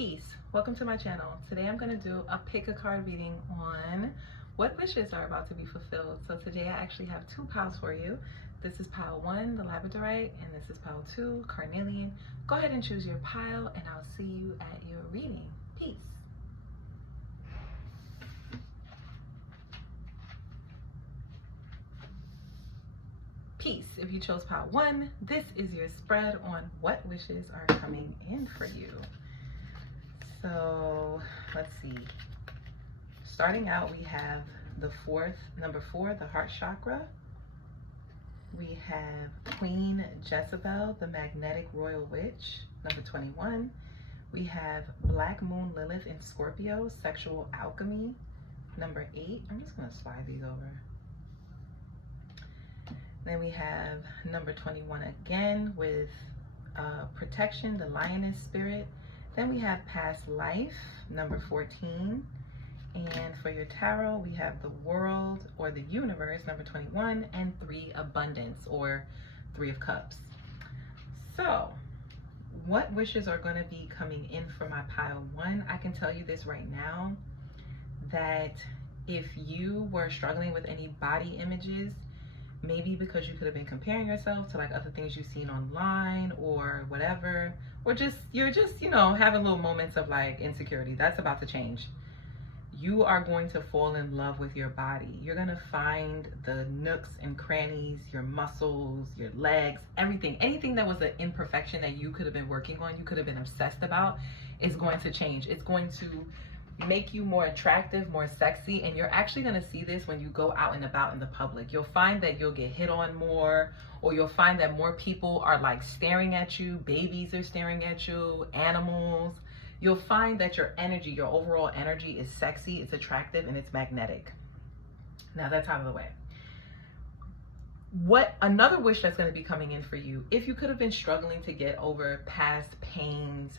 Peace. Welcome to my channel. Today I'm going to do a pick a card reading on what wishes are about to be fulfilled. So today I actually have two piles for you. This is pile 1, the labradorite, and this is pile 2, carnelian. Go ahead and choose your pile and I'll see you at your reading. Peace. Peace. If you chose pile 1, this is your spread on what wishes are coming in for you. So let's see. Starting out, we have number 4, the heart chakra. We have Queen Jezebel, the magnetic royal witch, number 21. We have Black Moon Lilith in Scorpio, sexual alchemy, number 8. I'm just going to slide these over. Then we have number 21 again with protection, the lioness spirit. Then we have past life, number 14. And for your tarot, we have the world or the universe, number 21, and 3, abundance, or 3 of cups. So what wishes are going to be coming in for my pile 1? I can tell you this right now, that if you were struggling with any body images, maybe because you could have been comparing yourself to like other things you've seen online or whatever, or you're just, you know, having little moments of like insecurity, that's about to change. You are going to fall in love with your body. You're going to find the nooks and crannies, your muscles, your legs, everything. Anything that was an imperfection that you could have been working on, you could have been obsessed about, is going to change. It's going to make you more attractive, more sexy, and you're actually going to see this when you go out and about in the public. You'll find that you'll get hit on more, or you'll find that more people are like staring at you, babies are staring at you, animals. You'll find that your energy, your overall energy is sexy, it's attractive, and it's magnetic. Now that's out of the way. What another wish that's going to be coming in for you, if you could have been struggling to get over past pains,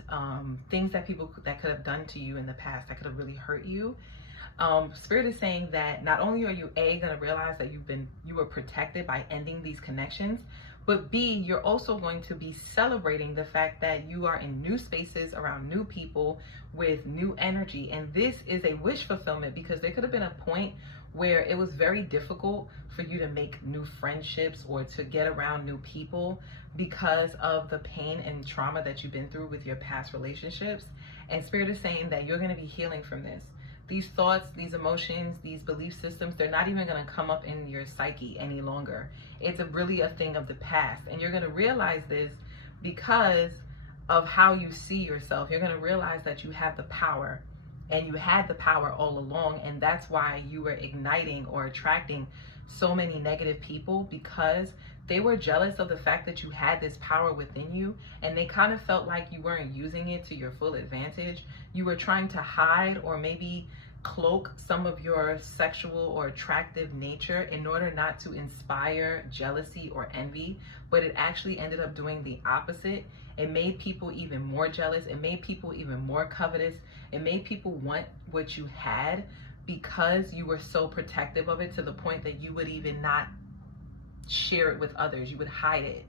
things that people that could have done to you in the past that could have really hurt you, Spirit is saying that not only are you going to realize that you were protected by ending these connections, but B, you're also going to be celebrating the fact that you are in new spaces around new people with new energy. And this is a wish fulfillment, because there could have been a point where it was very difficult for you to make new friendships or to get around new people because of the pain and trauma that you've been through with your past relationships. And Spirit is saying that you're going to be healing from this. These thoughts, these emotions, these belief systems, they're not even going to come up in your psyche any longer. It's really a thing of the past. And you're going to realize this because of how you see yourself. You're going to realize that you have the power, and you had the power all along. And that's why you were igniting or attracting so many negative people, because they were jealous of the fact that you had this power within you, and they kind of felt like you weren't using it to your full advantage. You were trying to hide or maybe cloak some of your sexual or attractive nature in order not to inspire jealousy or envy, but it actually ended up doing the opposite. It made people even more jealous. It made people even more covetous. It made people want what you had, because you were so protective of it, to the point that you would even not share it with others. You would hide it.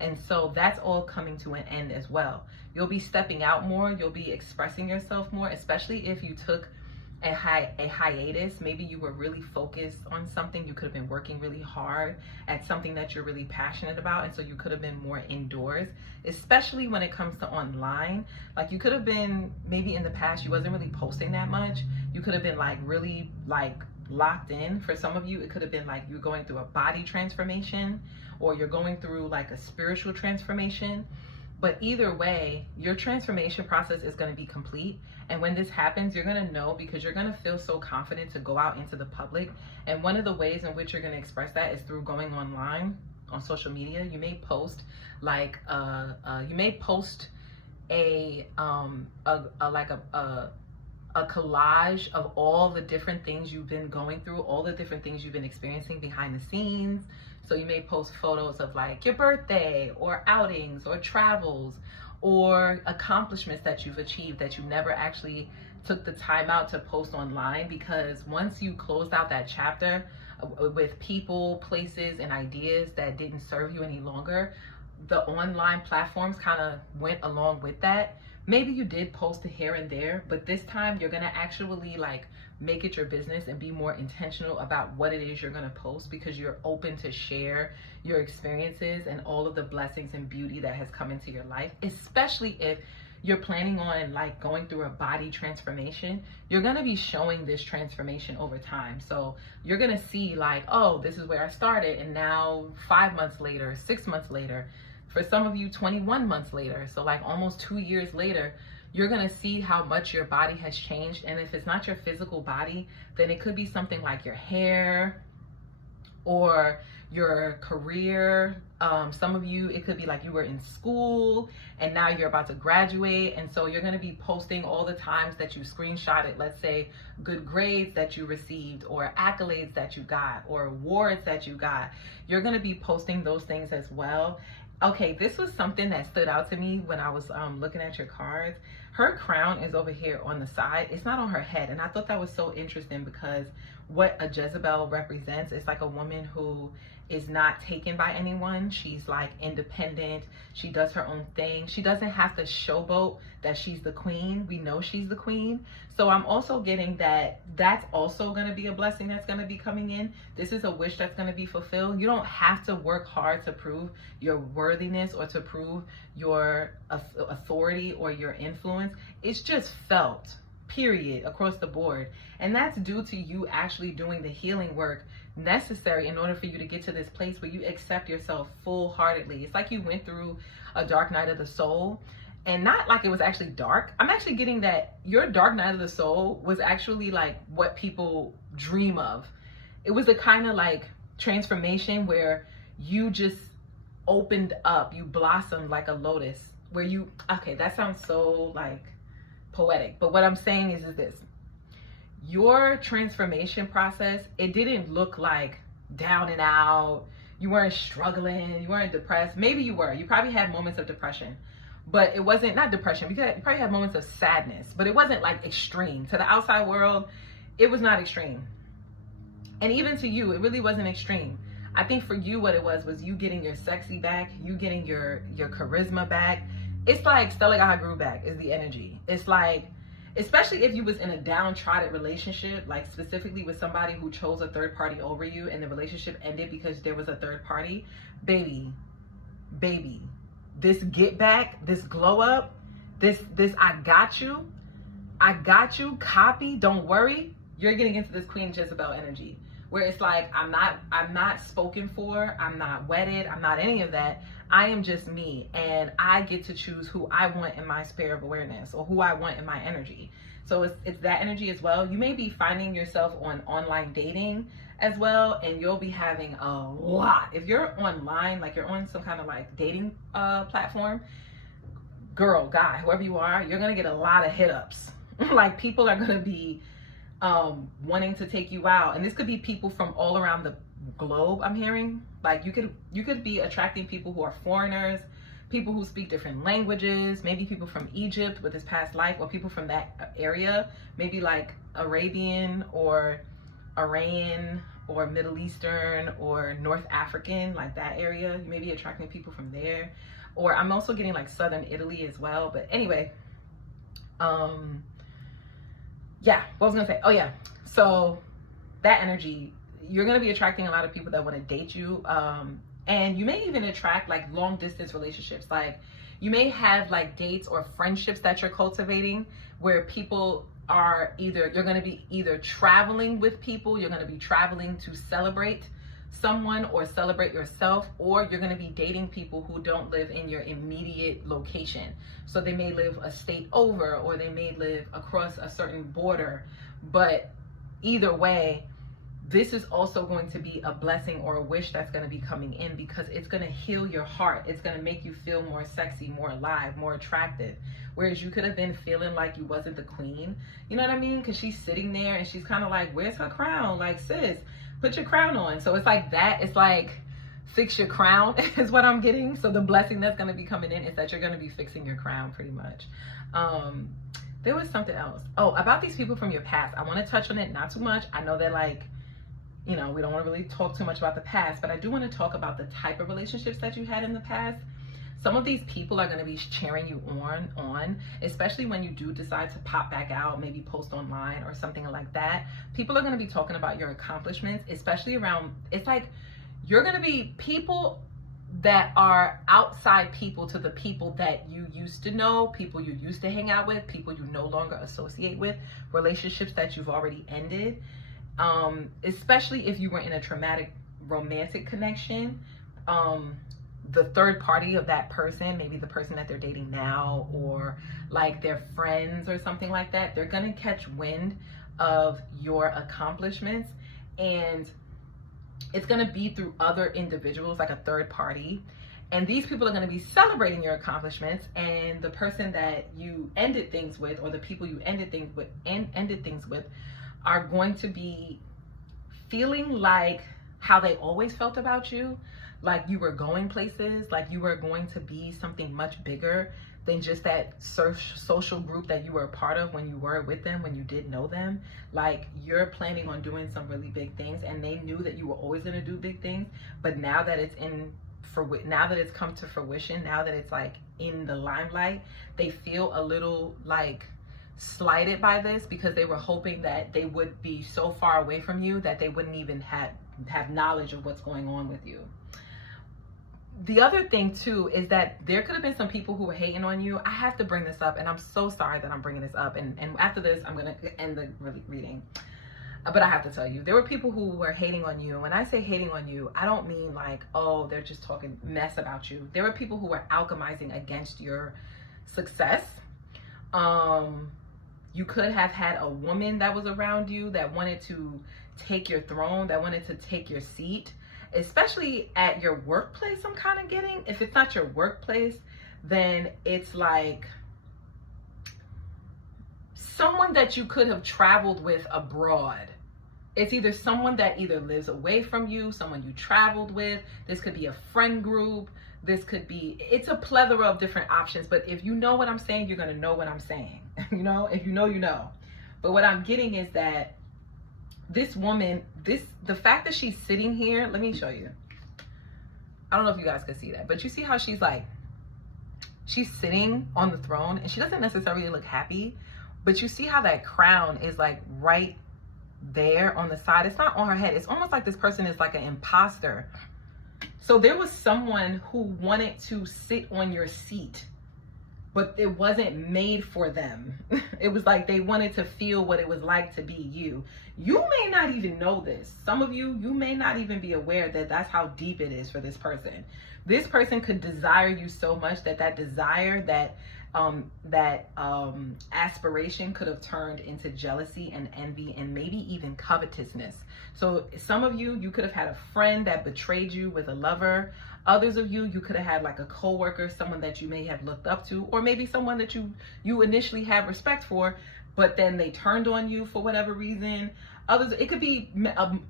And so that's all coming to an end as well. You'll be stepping out more. You'll be expressing yourself more, especially if you took a hiatus. Maybe you were really focused on something. You could have been working really hard at something that you're really passionate about, and so you could have been more indoors, especially when it comes to online. Like, you could have been, maybe in the past you wasn't really posting that much. You could have been like really like locked in. For some of you, it could have been like you're going through a body transformation, or you're going through like a spiritual transformation. But either way, your transformation process is going to be complete. And when this happens, you're going to know, because you're going to feel so confident to go out into the public. And one of the ways in which you're going to express that is through going online on social media. You may post like a collage of all the different things you've been going through, all the different things you've been experiencing behind the scenes. So you may post photos of like your birthday, or outings, or travels, or accomplishments that you've achieved that you never actually took the time out to post online, because once you closed out that chapter with people, places, and ideas that didn't serve you any longer, the online platforms kind of went along with that, Maybe you did post here and there, but this time you're going to actually like make it your business and be more intentional about what it is you're going to post, because you're open to share your experiences and all of the blessings and beauty that has come into your life, especially if you're planning on like going through a body transformation. You're going to be showing this transformation over time. So you're going to see like, oh, this is where I started, and now 5 months later, 6 months later, for some of you 21 months later, so like almost 2 years later, you're going to see how much your body has changed. And if it's not your physical body, then it could be something like your hair or your career. Some of you, it could be like you were in school and now you're about to graduate, and so you're going to be posting all the times that you screenshotted, let's say, good grades that you received, or accolades that you got, or awards that you got. You're going to be posting those things as well. Okay, this was something that stood out to me when I was looking at your cards. Her crown is over here on the side. It's not on her head. And I thought that was so interesting, because what a Jezebel represents is like a woman who is not taken by anyone. She's like independent. She does her own thing. She doesn't have to showboat that she's the queen. We know she's the queen. So I'm also getting that that's also going to be a blessing that's going to be coming in. This is a wish that's going to be fulfilled. You don't have to work hard to prove your worthiness or to prove your authority or your influence. It's just felt, period, across the board. And that's due to you actually doing the healing work necessary in order for you to get to this place where you accept yourself full-heartedly. It's like you went through a dark night of the soul, and not like it was actually dark. I'm actually getting that your dark night of the soul was actually like what people dream of. It was a kind of like transformation where you just opened up, you blossomed like a lotus, where you, okay, that sounds so like poetic, but what I'm saying is this: your transformation process, it didn't look like down and out. You weren't struggling, you weren't depressed. Maybe you were, you probably had moments of depression, but it wasn't, not depression, you probably had moments of sadness, but it wasn't like extreme. To the outside world, it was not extreme. And even to you, it really wasn't extreme. I think for you, what it was you getting your sexy back, you getting your charisma back. It's like Stella got her groove back is the energy. It's like, especially if you was in a downtrodden relationship, like specifically with somebody who chose a third party over you and the relationship ended because there was a third party, baby, this get back, this glow up, this I got you, copy, don't worry, you're getting into this Queen Jezebel energy, where it's like, I'm not spoken for, I'm not wedded, I'm not any of that. I am just me, and I get to choose who I want in my sphere of awareness, or who I want in my energy. So it's that energy as well. You may be finding yourself on online dating as well, and you'll be having a lot. If you're online, like you're on some kind of like dating platform, girl, guy, whoever you are, you're gonna get a lot of hit ups. Like people are gonna be wanting to take you out, and this could be people from all around the globe. I'm hearing like you could be attracting people who are foreigners, people who speak different languages, maybe people from Egypt with his past life, or people from that area, maybe like Arabian or Iranian or Middle Eastern or North African, like that area. You may be attracting people from there. Or I'm also getting like Southern Italy as well. But anyway, yeah, what was I gonna say? Oh yeah, so that energy, you're gonna be attracting a lot of people that want to date you, and you may even attract like long distance relationships. Like you may have like dates or friendships that you're cultivating where people are you're gonna be either traveling with people, you're gonna be traveling to celebrate someone or celebrate yourself, or you're gonna be dating people who don't live in your immediate location. So they may live a state over, or they may live across a certain border, but either way, this is also going to be a blessing or a wish that's going to be coming in, because it's going to heal your heart. It's going to make you feel more sexy, more alive, more attractive. Whereas you could have been feeling like you wasn't the queen. You know what I mean? Because she's sitting there and she's kind of like, where's her crown? Like, sis, put your crown on. So it's like that. It's like, fix your crown is what I'm getting. So the blessing that's going to be coming in is that you're going to be fixing your crown pretty much. There was something else. Oh, about these people from your past. I want to touch on it, not too much. I know that like, you know, we don't want to really talk too much about the past, but I do want to talk about the type of relationships that you had in the past. Some of these people are going to be cheering you on, especially when you do decide to pop back out, maybe post online or something like that. People are going to be talking about your accomplishments, especially around, it's like you're going to be people that are outside people to the people that you used to know, people you used to hang out with, people you no longer associate with, relationships that you've already ended, especially if you were in a traumatic romantic connection. The third party of that person, maybe the person that they're dating now, or like their friends or something like that, they're gonna catch wind of your accomplishments, and it's gonna be through other individuals, like a third party, and these people are gonna be celebrating your accomplishments, and the person that you ended things with, or the people you ended things with are going to be feeling like how they always felt about you, like you were going places, like you were going to be something much bigger than just that social group that you were a part of when you were with them, when you did know them. Like you're planning on doing some really big things, and they knew that you were always going to do big things, but now that it's now that it's come to fruition, now that it's like in the limelight, they feel a little like slighted by this, because they were hoping that they would be so far away from you that they wouldn't even have knowledge of what's going on with you. The other thing too is that there could have been some people who were hating on you. I have to bring this up, and I'm so sorry that I'm bringing this up, and after this I'm going to end the reading, but I have to tell you, there were people who were hating on you. When I say hating on you, I don't mean like, oh, they're just talking mess about you. There were people who were alchemizing against your success. You could have had a woman that was around you that wanted to take your throne, that wanted to take your seat, especially at your workplace. I'm kind of getting, if it's not your workplace, then it's like someone that you could have traveled with abroad. It's either someone that either lives away from you, someone you traveled with. This could be a friend group. This could be, it's a plethora of different options. But if you know what I'm saying, you're going to know what I'm saying. You know, if you know, you know. But what I'm getting is that this woman, the fact that she's sitting here, let me show you. I don't know if you guys can see that, but you see how she's sitting on the throne, and she doesn't necessarily look happy, but you see how that crown is like right there on the side. It's not on her head. It's almost like this person is like an imposter. So there was someone who wanted to sit on your seat, but it wasn't made for them. It was like they wanted to feel what it was like to be you. You may not even know this. Some of you may not even be aware that that's how deep it is for this person. This person could desire you so much that desire, that aspiration could have turned into jealousy and envy and maybe even covetousness. So some of you could have had a friend that betrayed you with a lover. Others of you could have had like a coworker, someone that you may have looked up to, or maybe someone that you initially had respect for, but then they turned on you for whatever reason. Others, it could be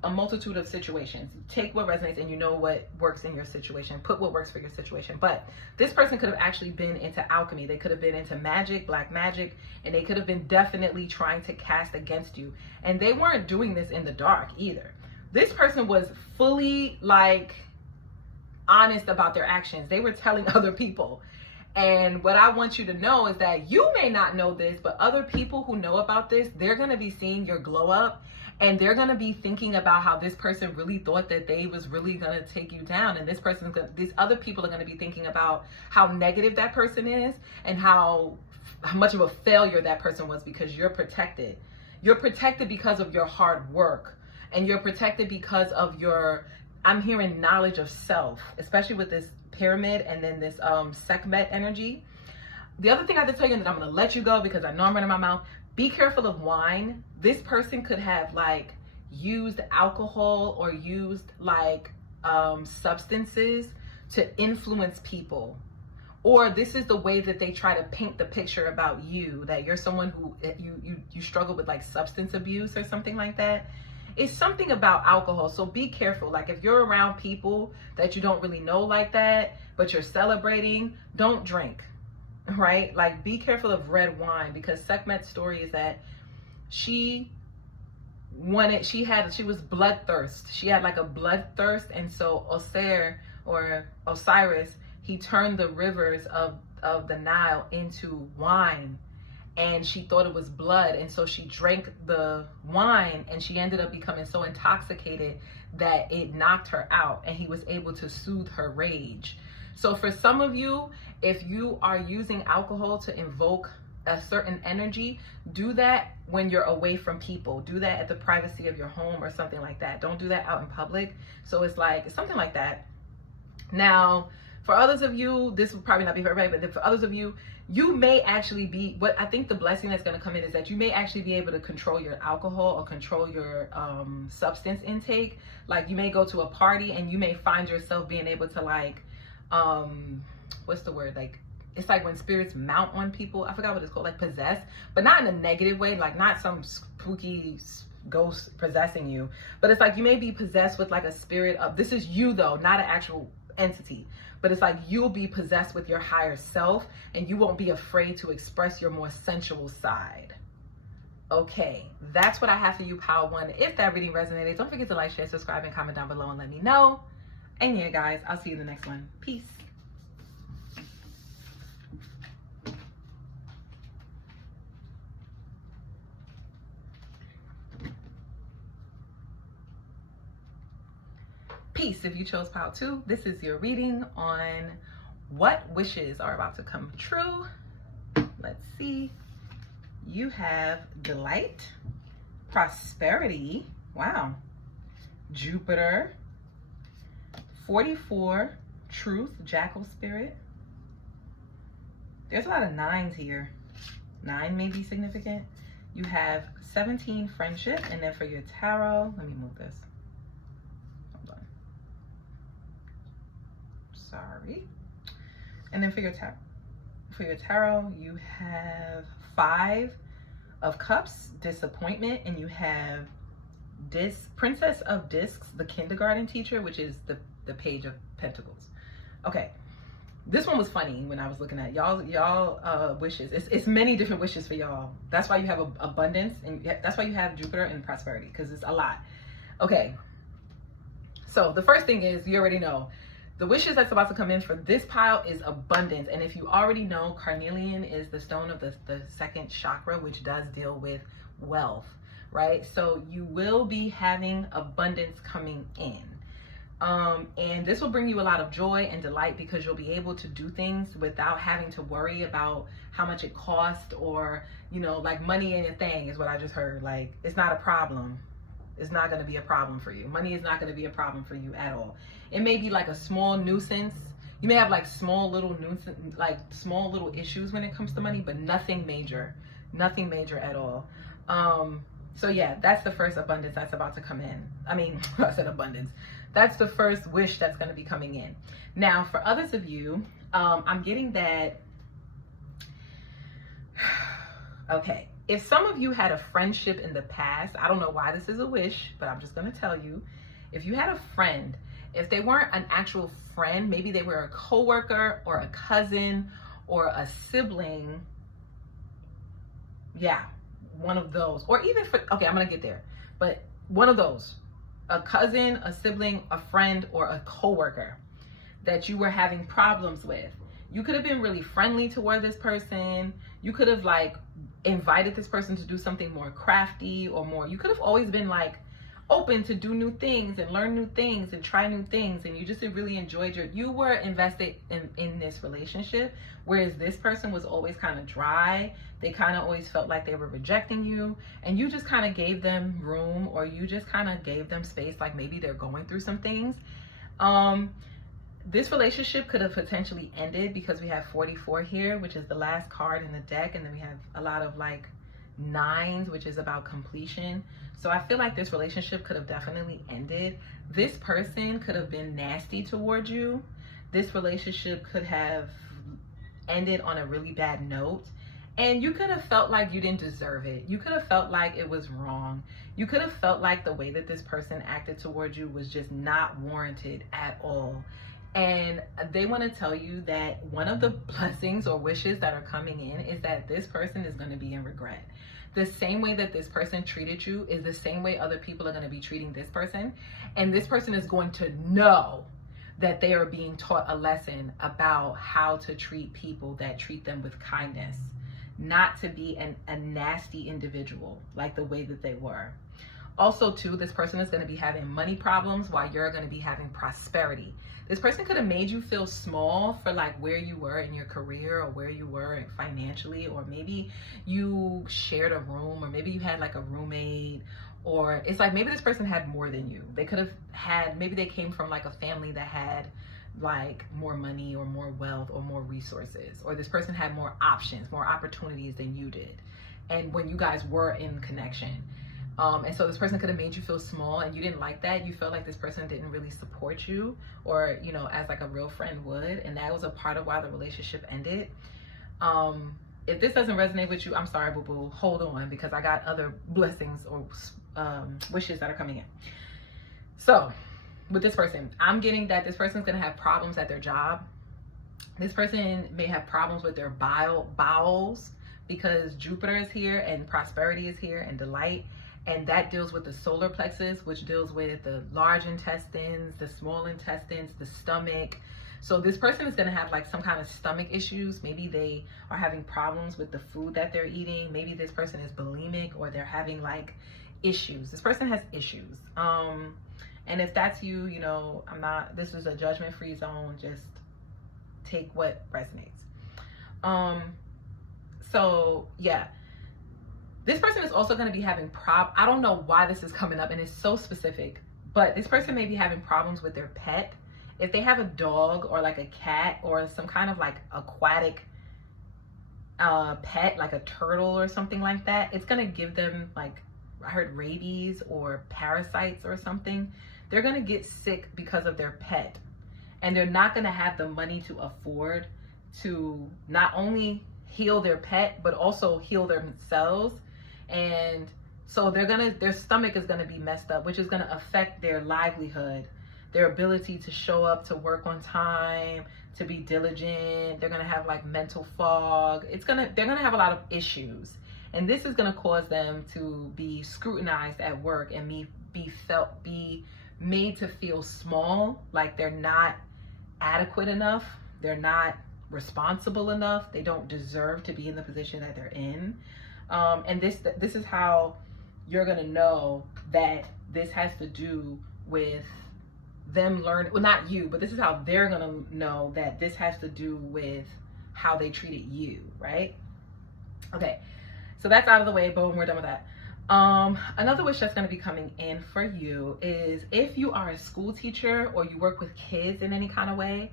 a multitude of situations. Take what resonates, and you know what works in your situation. Put what works for your situation. But this person could have actually been into alchemy. They could have been into magic, black magic, and they could have been definitely trying to cast against you. And they weren't doing this in the dark either. This person was fully like honest about their actions. They were telling other people. And what I want you to know is that you may not know this, but other people who know about this, they're going to be seeing your glow up, and they're going to be thinking about how this person really thought that they was really going to take you down. And these other people are going to be thinking about how negative that person is, and how much of a failure that person was, because you're protected. You're protected because of your hard work, and you're protected because of your, I'm hearing knowledge of self, especially with this pyramid and then this Sekhmet energy. The other thing I have to tell you, and then I'm going to let you go because I know I'm running my mouth. Be careful of wine. This person could have like used alcohol or used like substances to influence people. Or this is the way that they try to paint the picture about you, that you're someone who you struggle with like substance abuse or something like that. It's something about alcohol. So be careful. Like if you're around people that you don't really know like that, but you're celebrating, don't drink, right? Like be careful of red wine, because Sekhmet's story is that she was bloodthirst. She had like a bloodthirst. And so Osiris, he turned the rivers of the Nile into wine, and she thought it was blood, and so she drank the wine, and she ended up becoming so intoxicated that it knocked her out, and he was able to soothe her rage. So for some of you, if you are using alcohol to invoke a certain energy, do that when you're away from people. Do that at the privacy of your home or something like that. Don't do that out in public. So it's like something like that. Now, for others of you, this would probably not be for everybody, but for others of you, you may actually be, what I think the blessing that's going to come in is that you may actually be able to control your alcohol or control your substance intake. Like you may go to a party and you may find yourself being able to like, what's the word? Like, it's like when spirits mount on people. I forgot what it's called, like possess, but not in a negative way, like not some spooky ghost possessing you, but it's like you may be possessed with like a spirit of, this is you though, not an actual entity, but it's like you'll be possessed with your higher self and you won't be afraid to express your more sensual side. Okay, that's what I have for you, Power One. If that reading resonated, don't forget to like, share, subscribe, and comment down below and let me know. And yeah, guys, I'll see you in the next one. Peace. Peace. If you chose Power 2, this is your reading on what wishes are about to come true. Let's see. You have delight, prosperity, wow, Jupiter, 44, truth, jackal spirit. There's a lot of 9s here. 9 may be significant. You have 17, friendship, and then for your tarot, let me move this. Sorry. And then for your tarot, you have 5 of cups, disappointment, and you have Princess of Discs, the kindergarten teacher, which is the Page of Pentacles. Okay, this one was funny when I was looking at y'all wishes. It's many different wishes for y'all. That's why you have abundance, and that's why you have Jupiter and prosperity, because it's a lot. Okay, so the first thing is, you already know, the wishes that's about to come in for this pile is abundance. And if you already know, carnelian is the stone of the second chakra, which does deal with wealth, right? So you will be having abundance coming in. And this will bring you a lot of joy and delight because you'll be able to do things without having to worry about how much it costs, or, you know, like money ain't a thing is what I just heard. Like, it's not a problem. It's not going to be a problem for you. Money is not going to be a problem for you at all. It may be like a small nuisance. You may have like small little nuisance, like small little issues when it comes to money, but nothing major at all. So yeah, that's the first abundance that's about to come in. I mean, I said abundance. That's the first wish that's going to be coming in. Now, for others of you, I'm getting that. Okay. If some of you had a friendship in the past, I don't know why this is a wish, but I'm just going to tell you. If you had a friend, if they weren't an actual friend, maybe they were a coworker or a cousin or a sibling. Yeah, one of those. Or even for, okay, I'm going to get there. But one of those, a cousin, a sibling, a friend, or a coworker that you were having problems with. You could have been really friendly toward this person. You could have like invited this person to do something more crafty or more. You could have always been like open to do new things and learn new things and try new things, and you just really enjoyed you were invested in this relationship, whereas this person was always kind of dry. They kind of always felt like they were rejecting you, and you just kind of gave them room, or you just kind of gave them space, like maybe they're going through some things. This relationship could have potentially ended because we have 44 here, which is the last card in the deck, and then we have a lot of like 9s, which is about completion. So I feel like this relationship could have definitely ended. This person could have been nasty towards you. This relationship could have ended on a really bad note, and you could have felt like you didn't deserve it. You could have felt like it was wrong. You could have felt like the way that this person acted towards you was just not warranted at all. And they want to tell you that one of the blessings or wishes that are coming in is that this person is going to be in regret. The same way that this person treated you is the same way other people are going to be treating this person. And this person is going to know that they are being taught a lesson about how to treat people that treat them with kindness, not to be a nasty individual like the way that they were. Also, too, this person is going to be having money problems while you're going to be having prosperity. This person could have made you feel small for like where you were in your career or where you were financially, or maybe you shared a room, or maybe you had like a roommate, or it's like maybe this person had more than you. They could have had, maybe they came from like a family that had like more money or more wealth or more resources, or this person had more options, more opportunities than you did. And when you guys were in connection, and so this person could have made you feel small, and you didn't like that. You felt like this person didn't really support you, or, you know, as like a real friend would. And that was a part of why the relationship ended. If this doesn't resonate with you, I'm sorry, boo-boo. Hold on, because I got other blessings or wishes that are coming in. So with this person, I'm getting that this person's going to have problems at their job. This person may have problems with their bowels, because Jupiter is here and prosperity is here and delight. And that deals with the solar plexus, which deals with the large intestines, the small intestines, the stomach. So this person is going to have like some kind of stomach issues. Maybe they are having problems with the food that they're eating. Maybe this person is bulimic, or they're having like issues. This person has issues. And if that's you, you know, this is a judgment-free zone. Just take what resonates. So yeah. This person is also going to be having I don't know why this is coming up, and it's so specific, but this person may be having problems with their pet. If they have a dog or like a cat or some kind of like aquatic pet, like a turtle or something like that, it's going to give them, like, I heard rabies or parasites or something. They're going to get sick because of their pet, and they're not going to have the money to afford to not only heal their pet, but also heal themselves. And so their stomach is gonna be messed up, which is gonna affect their livelihood, their ability to show up to work on time, to be diligent. They're gonna have like mental fog. They're gonna have a lot of issues. And this is gonna cause them to be scrutinized at work and be made to feel small, like they're not adequate enough, they're not responsible enough, they don't deserve to be in the position that they're in. And this is how you're gonna know that this has to do with them learning, well, not you, but this is how they're gonna know that this has to do with how they treated you, right? Okay, so that's out of the way. Boom, we're done with that. Another wish that's going to be coming in for you is if you are a school teacher or you work with kids in any kind of way,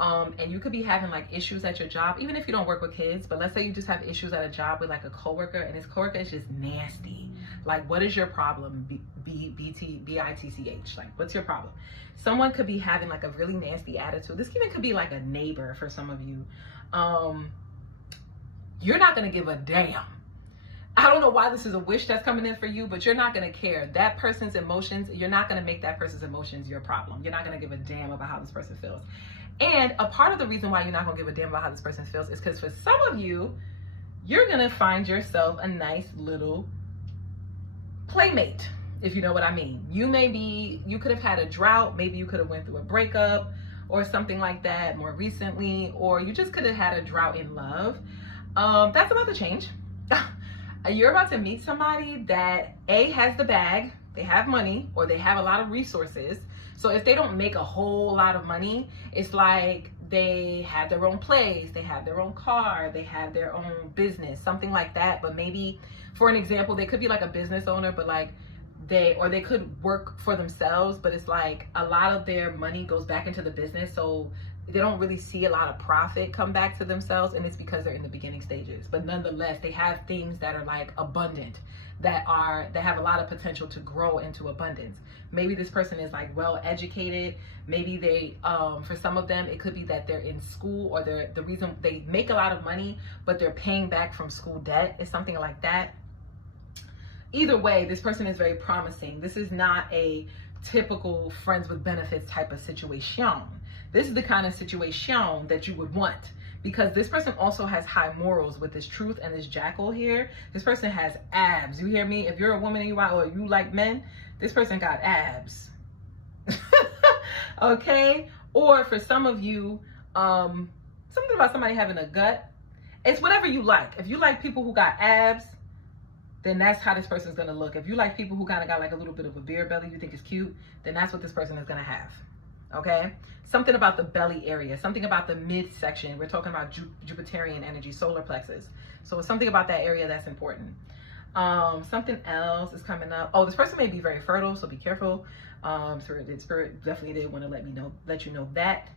and you could be having like issues at your job, even if you don't work with kids, but let's say you just have issues at a job with like a coworker, and this coworker is just nasty. Like, what is your problem? B-I-T-C-H. Like, what's your problem? Someone could be having like a really nasty attitude. This even could be like a neighbor for some of you. You're not going to give a damn. I don't know why this is a wish that's coming in for you, but you're not going to care. That person's emotions, you're not going to make that person's emotions your problem. You're not going to give a damn about how this person feels. And a part of the reason why you're not going to give a damn about how this person feels is because for some of you, you're going to find yourself a nice little playmate, if you know what I mean. You could have had a drought. Maybe you could have went through a breakup or something like that more recently, or you just could have had a drought in love. That's about to change. You're about to meet somebody that A, has the bag, they have money, or they have a lot of resources. So if they don't make a whole lot of money, it's like they have their own place, they have their own car, they have their own business, something like that. But maybe, for an example, they could be like a business owner, but like they could work for themselves, but it's like a lot of their money goes back into the business. So they don't really see a lot of profit come back to themselves, and it's because they're in the beginning stages. But nonetheless, they have things that are like abundant, that have a lot of potential to grow into abundance. Maybe this person is like well educated. Maybe they, for some of them, it could be that they're in school, or the reason they make a lot of money, but they're paying back from school debt. It's something like that. Either way, this person is very promising. This is not a typical friends with benefits type of situation. This is the kind of situation that you would want, because this person also has high morals with this truth and this jackal here. This person has abs. You hear me? If you're a woman and you like men, this person got abs. Okay? Or for some of you, something about somebody having a gut. It's whatever you like. If you like people who got abs, then that's how this person's gonna look. If you like people who kind of got like a little bit of a beer belly you think is cute, then that's what this person is gonna have. Okay? Something about the belly area, something about the midsection. We're talking about Jupiterian energy, solar plexus. So it's something about that area that's important. Something else is coming up. Oh, this person may be very fertile, so be careful. Spirit definitely did want to let you know that.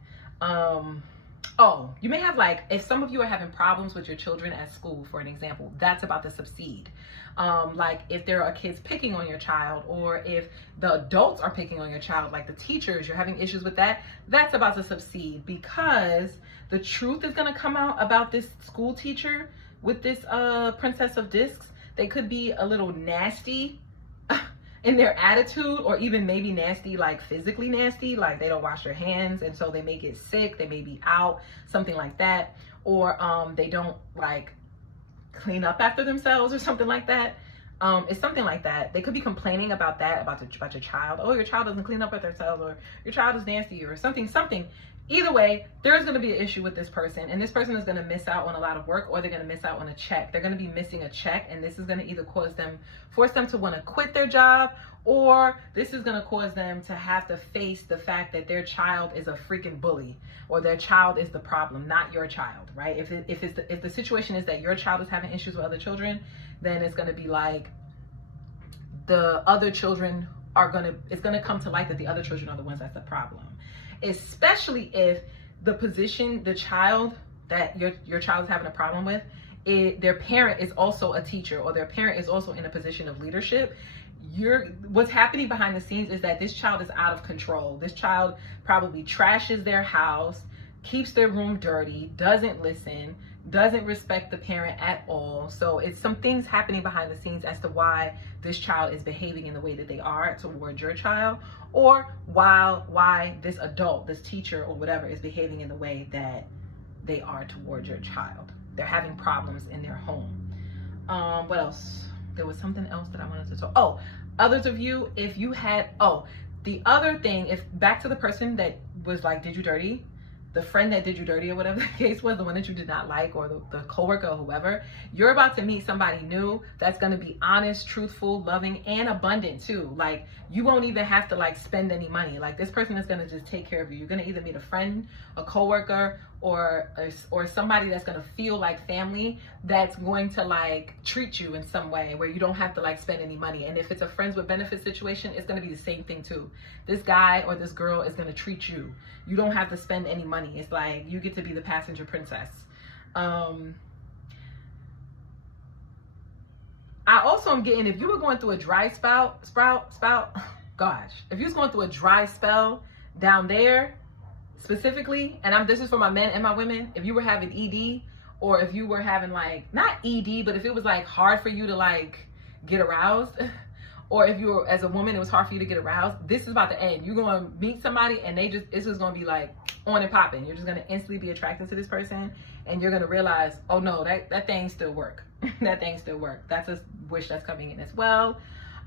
Oh, you may have like, if some of you are having problems with your children at school, for an example, that's about to subside. Like if there are kids picking on your child, or if the adults are picking on your child, like the teachers, you're having issues with that, that's about to subside, because the truth is going to come out about this school teacher with this Princess of Discs. They could be a little nasty in their attitude, or even maybe nasty, like physically nasty, like they don't wash their hands and so they may get sick, they may be out, something like that. Or they don't like clean up after themselves or something like that. It's something like that. They could be complaining about that, about your child. Oh, your child doesn't clean up after themselves, or your child is nasty, or something. Either way, there's going to be an issue with this person, and this person is going to miss out on a lot of work, or they're going to miss out on a check. They're going to be missing a check, and this is going to either force them to want to quit their job, or this is going to cause them to have to face the fact that their child is a freaking bully, or their child is the problem, not your child, right? If the situation is that your child is having issues with other children, then it's going to be like the other children it's going to come to light that the other children are the ones that's the problem. Especially if the child that your child is having a problem with, their parent is also a teacher, or their parent is also in a position of leadership. What's happening behind the scenes is that this child is out of control. This child probably trashes their house, keeps their room dirty, doesn't listen, doesn't respect the parent at all. So it's some things happening behind the scenes as to why this child is behaving in the way that they are towards your child, or why this adult, this teacher or whatever, is behaving in the way that they are towards your child. They're having problems in their home. What else? There was something else that I wanted to talk. Oh, others of you, if you had, the other thing, if back to the person that was like, did you dirty? The friend that did you dirty, or whatever the case was, the one that you did not like, or the coworker or whoever, you're about to meet somebody new that's going to be honest, truthful, loving, and abundant too. Like, you won't even have to like spend any money. Like, this person is going to just take care of you. You're going to either meet a friend, a coworker, or somebody that's going to feel like family, that's going to like treat you in some way where you don't have to like spend any money. And if it's a friends with benefits situation, it's going to be the same thing too. This guy or this girl is going to treat you. You don't have to spend any money. It's like you get to be the passenger princess. I also am getting, if you were going through a dry spout, gosh, if you was going through a dry spell down there specifically, and this is for my men and my women, if you were having ED, or if you were having like, not ED, but if it was like hard for you to like get aroused, or if you were, as a woman, it was hard for you to get aroused, this is about to end. You're going to meet somebody and it's just going to be like on and popping. You're just going to instantly be attracted to this person, and you're going to realize, oh no, that thing still work. That thing still work. That's a wish that's coming in as well.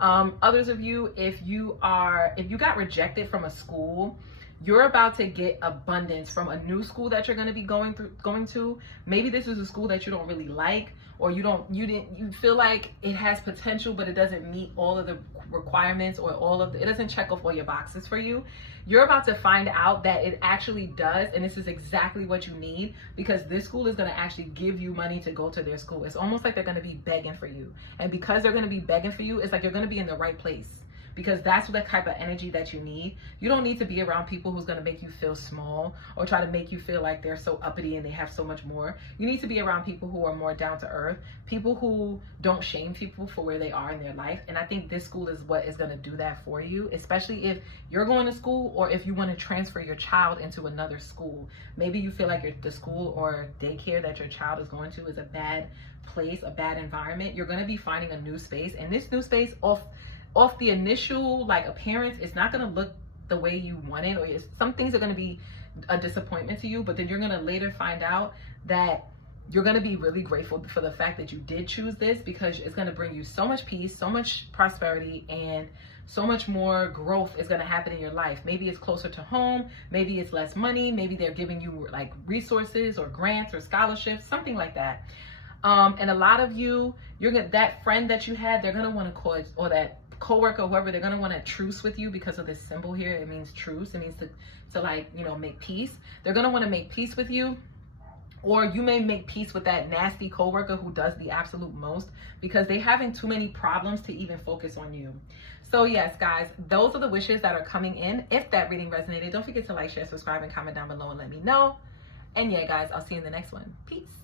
Others of you, if you got rejected from a school, you're about to get abundance from a new school that you're going to be going to. Maybe this is a school that you don't really like, or you feel like it has potential, but it doesn't meet all of the requirements, or it doesn't check off all your boxes for you. You're about to find out that it actually does, and this is exactly what you need, because this school is going to actually give you money to go to their school. It's almost like they're going to be begging for you. And because they're going to be begging for you, it's like you're going to be in the right place, because that's the type of energy that you need. You don't need to be around people who's going to make you feel small, or try to make you feel like they're so uppity and they have so much more. You need to be around people who are more down to earth, people who don't shame people for where they are in their life. And I think this school is what is going to do that for you, especially if you're going to school, or if you want to transfer your child into another school. Maybe you feel like the school or daycare that your child is going to is a bad place, a bad environment. You're going to be finding a new space, and this new space, off the initial like appearance, it's not going to look the way you want it, or some things are going to be a disappointment to you, but then you're going to later find out that you're going to be really grateful for the fact that you did choose this, because it's going to bring you so much peace, so much prosperity, and so much more growth is going to happen in your life. Maybe it's closer to home, maybe it's less money, maybe they're giving you like resources or grants or scholarships, something like that. And a lot of you, that friend that you had, they're going to want to cause, or that coworker, whoever, they're going to want to truce with you because of this symbol here. It means truce. It means to like, you know, make peace. They're going to want to make peace with you. Or you may make peace with that nasty coworker who does the absolute most, because they're having too many problems to even focus on you. So yes, guys, those are the wishes that are coming in. If that reading resonated, don't forget to like, share, subscribe, and comment down below and let me know. And yeah, guys, I'll see you in the next one. Peace.